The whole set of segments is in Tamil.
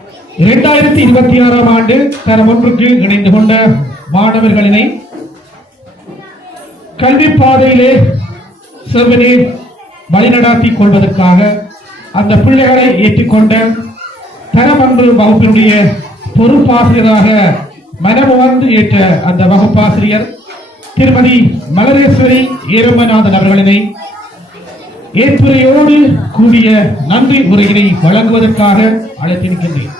2026 ஆண்டு தரம் ஒன்றுக்கு இணைந்து கொண்ட மாணவர்களினை கல்வி பாதையிலே செவ்வனே வழிநடாத்திக் கொள்வதற்காக அந்த பிள்ளைகளை ஏற்றுக்கொண்ட தரம் ஒன்று வகுப்பினுடைய பொறுப்பாசிரியராக மனமுவந்து ஏற்ற அந்த வகுப்பாசிரியர் திருமதி மலரேஸ்வரி ஏரம்பநாதன் அவர்களினை ஏற்புரையோடு கூடிய நன்றி உரையினை வழங்குவதற்காக அழைத்திருக்கின்றேன்.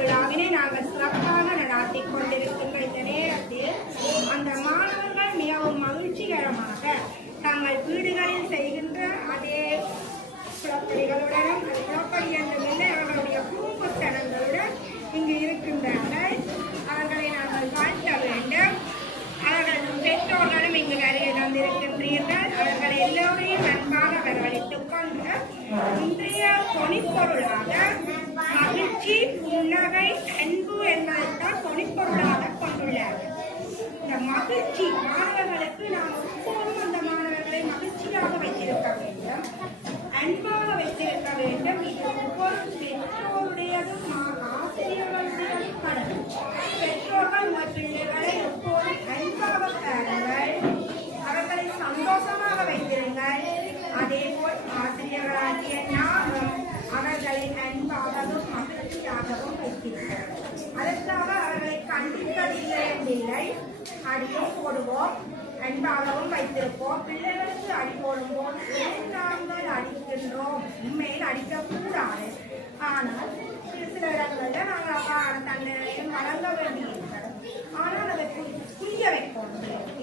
விழாவினை நாங்கள் சிறப்பாக நடாத்திக் கொண்டிருக்கின்ற இந்த நேரத்தில் அந்த மாணவர்கள் மிகவும் மகிழ்ச்சிகரமாக தங்கள் வீடுகளில் செய்கின்ற அதே புறப்படிகளுடனும் புறப்படி என்றுமில்லை அவர்களுடைய குடும்பத்தனங்களுடன் இங்கு இருக்கின்றார்கள். அவர்களை நாங்கள் வாழ்த்த வேண்டும். அவர்களும் பெற்றோர்களும் இங்கு வருகை தந்திருக்கின்றீர்கள். அவர்கள் எல்லோரையும் நன்பாக வரவழைத்துக் கொண்டு இன்றைய பொனிப்பொருளாக மகிழ்ச்சி, புன்னகை, அன்பு என்பதைத்தான் பொனிப்பொருளாக கொண்டுள்ளார்கள். இந்த மகிழ்ச்சி மாணவர்களுக்கு நாம் எப்போதும் அந்த மாணவர்களை மகிழ்ச்சியாக வைத்திருக்க வேண்டும், அன்பாக வைத்திருக்க வேண்டும். இது ஒவ்வொரு பெற்றோருடையதும் ஆசிரியர்களுடையதும் கடமை. பெற்றோர்கள் உங்கள் பிள்ளைகளை எப்போதும் அன்பாக பாருங்கள், அவர்களை சந்தோஷமாக வைத்திருங்கள். அதே போல் ஆசிரியர்களாகிய நாமும் அவர்களை அன்பாகவும் மகிழ்ச்சியாகவும் வைத்திருக்கிறோம். அதற்காக அவர்களை கண்டிப்பதில்லை, அடியும் போடுவோம், அன்பாகவும் வைத்திருப்போம். பிள்ளைகளுக்கு அடி போடும் போது நாங்கள் அடிக்கின்றோம், உண்மையில் அடிக்கக்கூடாது. ஆனால் சில இடங்களில் நாங்கள் அவ்வாறு தண்டனையும் வழங்க வேண்டியிருக்கிறோம். ஆனால் அதை புரிய வைப்போம்.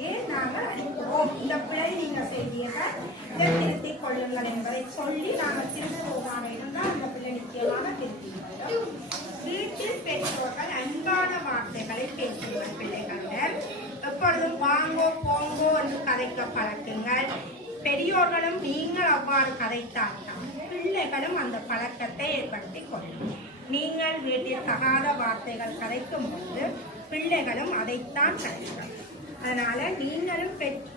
ஏன் நாங்கள் அடிக்கிறோம், இந்த பிள்ளை நீங்கள் செய்வீர்கள், இதை திருத்திக் கொள்ளுங்கள் என்பதை சொல்லி நாங்கள் திருத்துவதாக இருந்தால் அந்த பிள்ளை நிச்சயமாக திருத்திக். வீட்டில் பெற்றோர்கள் அன்பான வார்த்தைகளை பேசுங்கள். பிள்ளைகளிடம் எப்பொழுதும் வாங்கோ போங்கோ என்று கதைக்க பழக்குங்கள். பெரியோர்களும் நீங்கள் அவ்வாறு கதைத்தால்தான் பிள்ளைகளும் அந்த பழக்கத்தை ஏற்படுத்திக் கொள்ளும். நீங்கள் வீட்டில் தகாத வார்த்தைகள் கதைக்கும் போது பிள்ளைகளும் அதைத்தான் கதைக்கும். அதனால நீங்களும்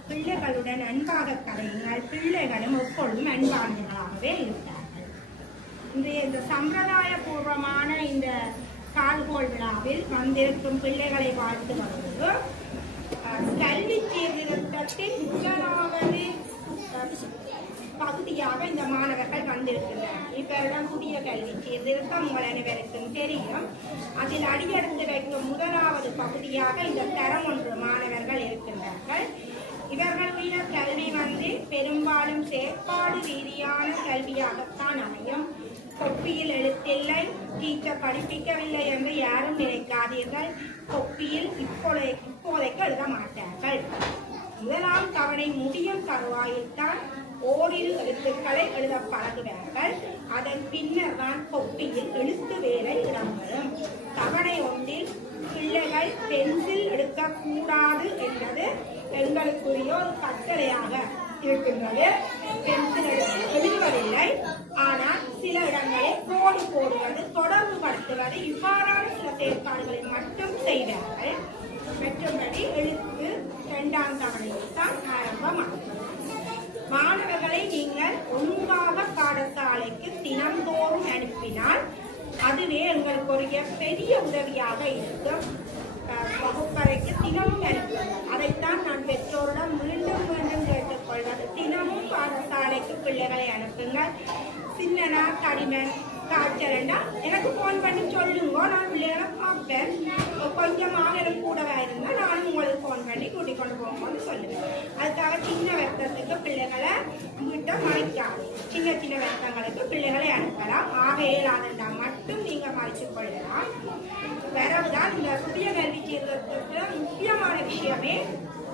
பிள்ளைகளுடன் அன்பாக கதையுங்கள். பிள்ளைகளும் எப்பொழுதும் அன்பானவர்களாகவே இருப்பார்கள். இன்றைய இந்த சம்பிரதாய பூர்வமான இந்த கால்கோள் விழாவில் வந்திருக்கும் பிள்ளைகளை வாழ்த்து வருவது கல்வி சீர்திருத்தத்தின் முதலாவது பகுதியாக இந்த மாணவர்கள் வந்திருக்கின்றனர். இப்பெல்லாம் புதிய கல்வி சீர்திருத்தம் உங்கள் அனைவருக்கும் தெரியும். அதில் அடியெடுத்து வைக்கும் முதலாவது பகுதியாக இந்த தரம் ஒன்று மாணவர்கள் இருக்கின்றார்கள். இவர்களுடைய கல்வி பெரும்பாலும் செயற்பாடு ரீதியான கல்வியாகத்தான் அமையும். கொப்பியில் எழுத்தில்லை, டீச்சர் படிப்பிக்கவில்லை என்று யாரும் நினைக்காதீர்கள். கொப்பியில் இப்போதைக்கு எழுத மாட்டார்கள். முதலாம் தவணை முடியும் தருவாயில்தான் ஓரிரு எழுத்துக்களை எழுத பழகுவார்கள். அதன் பின்னர் தான் கொப்பியில் எழுத்து வேலை இடம்பெறும். தவணை ஒன்றில் பிள்ளைகள் பென்சில் எடுக்கக்கூடாது என்பது எங்களுக்குரிய ஒரு கட்டளையாக இருக்கின்றது. பென்சில் எடுத்து எழுதுவதில்லை, ஆனால் சில இடங்களில் கோடு போடுவது, தொடர்பு படுத்துவது, இவ்வாறான சில செயற்பாடுகளை மட்டும் செய்வார்கள். மற்றபடி எழுத்து இரண்டாம் தவணையில் தான் ஆரம்பமாகும். மாணவர்களை நீங்கள் ஒழுங்காக பாடசாலைக்கு தினந்தோறும் அனுப்பினால் அதுவே எங்களுக்கு ஒரு பெரிய உதவியாக இருக்கும். வகுப்பறைக்கு தினமும் அனுப்புவது, அதைத்தான் நான் பெற்றோரிடம் மீண்டும் மீண்டும் கேட்டுக்கொள்வது. தினமும் பாடசாலைக்கு பிள்ளைகளை அனுப்புங்கள். சின்னனா தடிமன் காய்ச்சல்னா எனக்கு போன் பண்ணி சொல்லுங்க, நான் பிள்ளைகளை பார்ப்பேன். கொஞ்சமாக எனக்கு கூடவா இருந்தால் நானும் உங்களுக்கு போன் பண்ணி கூட்டிக் கொண்டு போகும்போது சொல்லுவேன். அதுக்காக சின்ன வருத்தத்துக்கு பிள்ளைகளை வீட்டை மறைக்காது. சின்ன சின்ன வருத்தங்களுக்கு பிள்ளைகளை அனுப்பலாம். ஆக இயலாதா மட்டும் நீங்க மறைத்துக் கொள்ளலாம். வரவுதான் இந்த புதிய கல்வி சீர்திருத்தத்துல முக்கியமான விஷயமே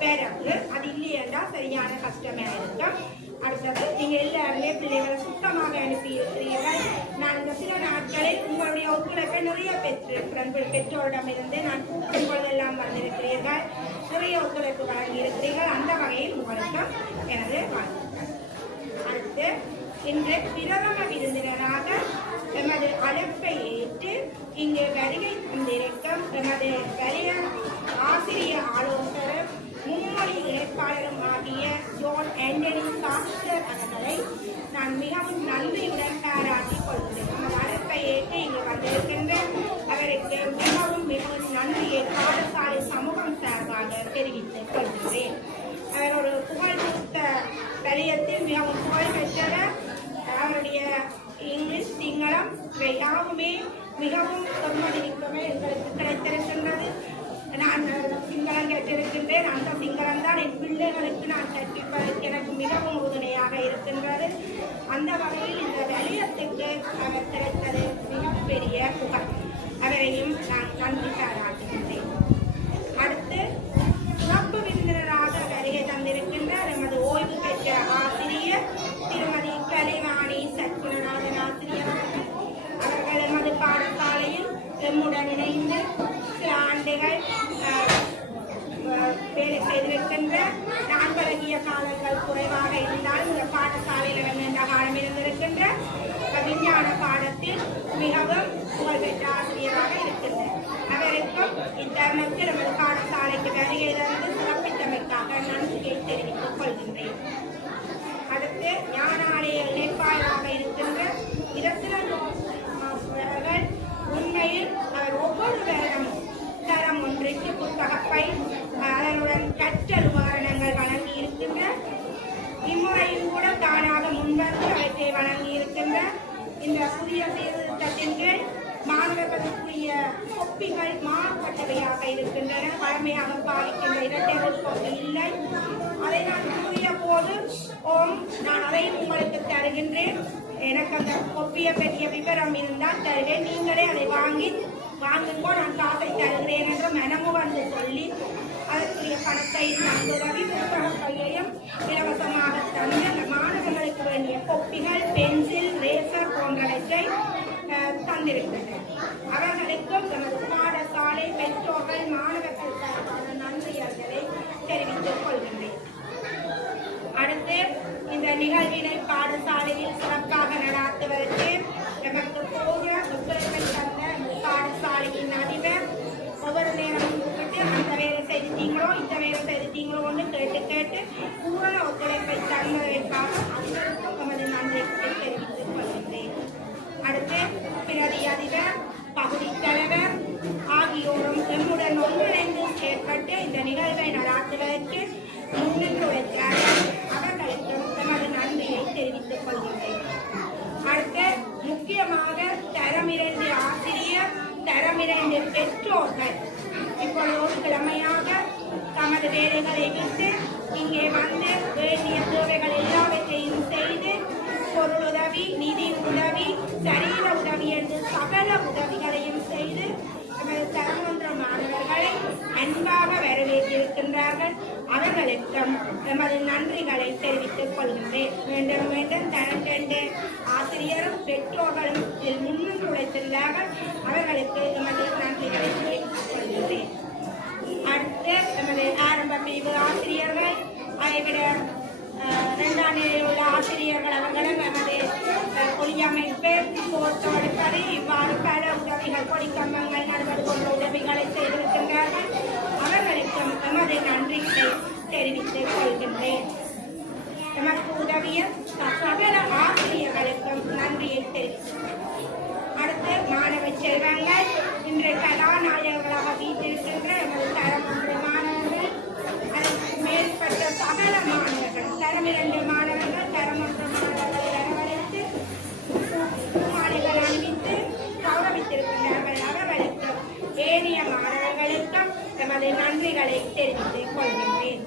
வரவு. அது இல்லையென்றா சரியான கஷ்டமே இருக்கும். அடுத்தது நீங்க எல்லாருமே பிள்ளைகளை சுத்தமாக அனுப்பி இருக்கிறீர்கள். நான் இந்த சில நாட்களில் உங்களுடைய ஒத்துழைப்பை நிறைய பெற்றிருக்கிறேன். பெற்றோரிடமிருந்து நான் கூப்பிடும் பொழுதெல்லாம் வந்திருக்கிறீர்கள், நிறைய ஒத்துழைப்பு வழங்கி இருக்கிறீர்கள். அந்த வகையில் உங்களுக்கும் எனது வாழ்த்துக்கள். அடுத்து இன்று பிரதம விருந்தினராக எமது அழைப்பை ஏற்று இங்கே நான் மிகவும் நன்றியுடன் பாராட்டிக் கொள்கிறேன். நமது அழைப்பை ஏற்று இங்கு வந்திருக்கின்ற அவருக்கு மிகவும் நன்றியை பாடசாலை சமூகம் சார்பாக தெரிவித்துக் கொள்கிறேன். அவர் ஒரு புகழ்பெற்ற வலயத்தில் மிகவும் புகழ் பெற்றவர். அவருடைய இங்கிலீஷ் சிங்களம் இவை யாவுமே மிகவும் தொன்மதிக்குமே எங்களுக்கு கிடைத்திருக்கின்றது. நான் சிங்களம் கேட்டிருக்கின்றேன். அந்த சிங்களம் தான் என் பிள்ளைகளுக்கு நான் கற்பிப்பதற்கு எனக்கு மிகவும் உறுதுணையாக இருக்கின்றது. அந்த வகையில் இந்த வலயத்துக்கு அவர் கிடைத்தது மிகப்பெரிய புகழ். அவரையும் நான் நன்றி பாராட்டுகின்றேன். அடுத்து சிறப்பு விருந்தினராக வருகை தந்திருக்கின்றார் எமது ஓய்வு பெற்ற ஆசிரியர் திருமதி கலைவாணி சத்குணநாதன் ஆசிரியர் அவர்கள் எமது பாடசாலையில் எம்முடன் இணைந்து சில ஆண்டுகள் வேலை செய்திருக்கின்ற நான் பழகிய காலங்கள் குறைவாக இருந்தாலும் இந்த பாடசாலையில் நீண்ட காலம் இருந்திருக்கின்ற விஞ்ஞான பாடத்தில் மிகவும் புகழ்பெற்ற ஆசிரியராக இருக்கின்றார். அவருக்கும் இத்தருணத்தில் நமது பாடசாலைக்கு வருகை தந்து சிறப்பித்தமைக்காக நன்றியை தெரிவித்துக் கொள்கின்றேன். அடுத்து ஞானாலய இணைப்பாளராக இருக்கின்ற அவர்கள் உண்மையில் அவர் ஒவ்வொரு வருடமும் தரம் ஒன்றிற்கு புத்தகப்பை அதனுடன் கற்றல் உபகரணங்கள் வழங்கி இருக்கின்ற இம்முறையும் கூட தானாக முன்வந்து அவற்றை வழங்கி இருக்கின்ற இந்த புதிய சீர்திருத்தத்தின் கீழ் மாணவர்களுக்குரிய கொப்பிகள் மாறுபட்டவையாக இருக்கின்றன. பழமையாக பாவிக்கின்ற இரட்டை கொப்பி இல்லை. அதை நான் கூறிய போது நான் அதையும் உங்களுக்கு தருகின்றேன். எனக்கு அந்த கொப்பியை பற்றிய விவரம் இருந்தால் தருவேன். நீங்களே அதை வாங்குங்கோ நான் காசை தருகிறேன் என்று மனமு வந்து சொல்லி அதற்குரிய பணத்தை நான் உதவி புத்தக பையையும் இலவசமாக தந்து அந்த மாணவர்களுக்கு வேண்டிய கொப்பிகள் பென்சில் ரேசர் போன்றவற்றை தந்திருக்கின்றனர். அவர்களுக்கும் நமது பாடசாலை பெற்றோர்கள் மாணவர்கள் சார்பான நன்றியர்களை தெரிவித்துக் கொள்கின்றேன். அடுத்து இந்த நிகழ்வினை பாடசாலையில் சிறப்பாக நடாத்துவதற்கு எமக்கு போகிற ஒத்துழைப்பை தந்த பாடசாலையின் அதிபர் ஒவ்வொரு நேரமும் கூப்பிட்டு அந்த வேலை செய்துட்டீங்களோ இந்த வேலை செய்துட்டீங்களோ ஒன்று கேட்டு பூரண ஒத்துழைப்பை தந்ததற்காக அதிபருக்கும் நமது நன்றியை தெரிவித்துக் கொள்கின்றேன். அடுத்து பிரதி அதிபர் பகுதி தலைவர் ஆகியோரும் எம்முடன் ஒன்றிணைந்து செயற்பட்டு இந்த நிகழ்வை நடாத்துவதற்கு முன்னின்று உழைக்கிறார்கள். அவர்களுக்கு நமது நன்றியை தெரிவித்துக் கொள்கின்றேன். அடுத்து முக்கியமாக தரம் 2 ஆசிரியர் தரம் 2 பெற்றோர்கள் இப்பொழுது ஒரு கிழமையாக தமது வேலைகளை விட்டு இங்கே வந்து வேண்டிய தேவைகள் எல்லாவற்றையும் செய்து பொருளுதவி நிதி உதவி சரீர உதவி என்று சகல உதவிகளையும் செய்து நமது தரம் 1 மாணவர்களை அன்பாக வரவேற்றிருக்கின்றார்கள். அவர்களுக்கும் நமது நன்றிகளை தெரிவித்துக் கொள்கின்றேன். மீண்டும் தரம் 2 ஆசிரியரும் பெற்றோர்களும் இதில் முன்னின்று உழைத்துள்ளார்கள். அவர்களுக்கு நமது நன்றிகளை தெரிவித்துக் கொள்கின்றேன். அடுத்து நமது ஆரம்ப பிரிவு ஆசிரியர்கள் அதைவிட 2ஆம் நிலையில் உள்ள ஆசிரியர்கள் அவர்களும் நமது ஒளியமைப்பு போர்த்தோடுப்பது இவ்வாறு பல உதவிகள் கொடிக்கம்பங்கள் நடுவது போன்ற உதவிகளை செய்திருக்கின்றார்கள். அவர்களுக்கும் நமது நன்றிகளை தெரிவித்துக் கொள்கின்றேன். நமக்கு உதவிய சகல ஆசிரியர்களுக்கும் நன்றியை தெரிவிக்கின்றேன். அடுத்து மாணவ செல்வங்கள் இன்று கதாநாயகர்களாக வீட்டிருக்கின்ற நமது தரம் 1 மாணவர்கள் அதற்கு மேற்பட்ட சகல மாணவர்கள் தரம் 2 மாணவர்கள் தரம் 1 மாணவர்கள் வரவழைத்து மாலைகள் அணிவித்து கௌரவித்திருக்கின்றார்கள். அவர்களுக்கும் ஏனைய மாணவர்களுக்கும் நமது நன்றிகளை தெரிவித்துக் கொள்கின்றேன்.